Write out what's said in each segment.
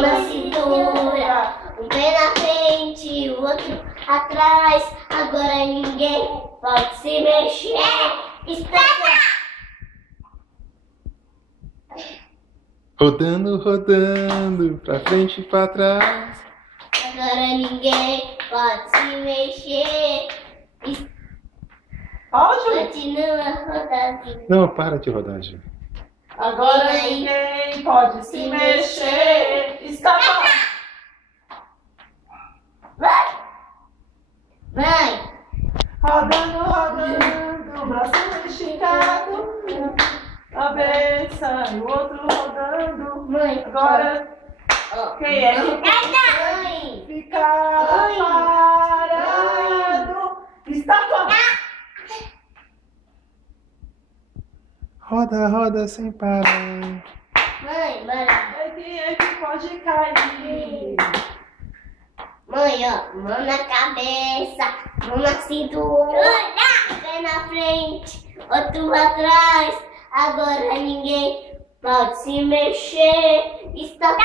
Na cintura, um pé na frente, o outro atrás. Agora ninguém pode se mexer. Está Rodando, rodando, pra frente e pra trás. agora ninguém pode se mexer. Continua rodando. Não, para de rodar, Gil. Agora ninguém pode se mexer. Está bom. Vai! Rodando, rodando, braço esticado, cabeça e o outro rodando. Mãe! Agora, quem é que Mãe! ficar parado? Está bom. Roda, roda sem parar. Mãe, bora! Quem é que pode cair? Mãe, ó, mão na cabeça, mão na cintura, pé na frente, outro atrás. Agora ninguém pode se mexer. Está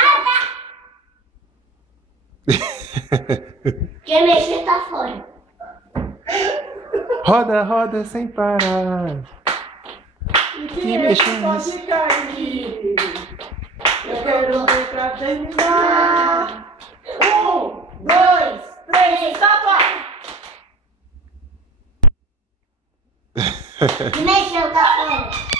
quem mexer tá fora. Roda, roda sem parar. Quem é que pode cair? Eu quero ver pra terminar. 1, 2, 3, stop! Mexeu tá fora.